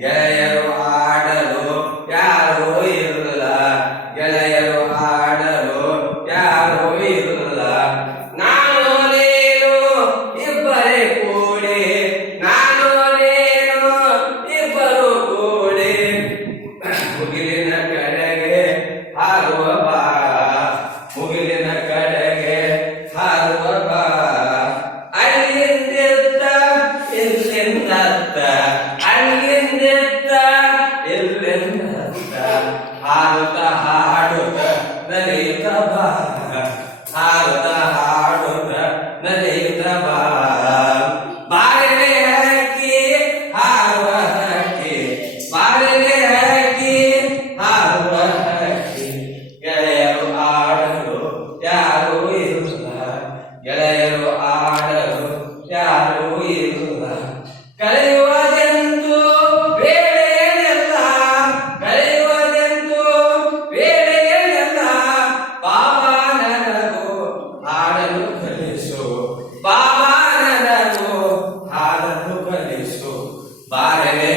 ಗೆಳೆಯರು ಆಡಲು ಯಾರೂ ಇರಲ್ಲ, ಗೆಳೆಯರು ಆಡಲು ಯಾರೂ ಇರಲ್ಲ. ನಾನು ನೀನು ಇಬ್ಬರೇ ಕೂಡಿ, ನಾನು ನೀನು ಇಬ್ಬರು ಕೂಡಿ ಮುಗಿಲಿನ ಕಡೆಗೆ ಹಾರುವ ಬಾ, ಮುಗಿಲಿನ ಕಡೆಗೆ ಹಾರುವ ಬಾ. ಅಲ್ಲಿಂದಿದ್ದ ಇಲ್ಲಿಂದತ್ತ, ಅಲ್ಲಿಂದಿದ್ದ ಇಲ್ಲಿಂದತ್ತ, ಹಾಡುತ್ತ ಹಾಡುತ್ತ ನಲಿಯುತ್ತ ಬಾ, ಹಾಡುತ್ತ ಹಾಡುತ್ತ ನಲಿಯುತ್ತ ಬಾ. ಬಾರಿಲೆ ಹಕ್ಕಿ ಹಾರುವ ಹಕ್ಕಿ, ಬಾರಿಲೆ ಹಕ್ಕಿ ಹಾರುವ ಹಕ್ಕಿ. ಗೆಳೆಯರು ಆಡಲು ಯಾರೂ ಇರಲ್ಲ, ಗೆಳೆಯರು ಆಡಲು ಯಾರೂ ಇರಲ್ಲ. ಕಳೆಯುವುದೆಂದು ಬೇಳೆಯಲ್ಲ, ಕಳೆಯುವುದೆಂದು ಬೇಳೆಯಲ್ಲ. ಬಾಬಾ ನನಗೂ ಹಾಡಲು ಕಲಿಸು, ಬಾಬಾ ನನಗೂ ಹಾಡಲು ಕಲಿಸು. ಬಾರಲೆ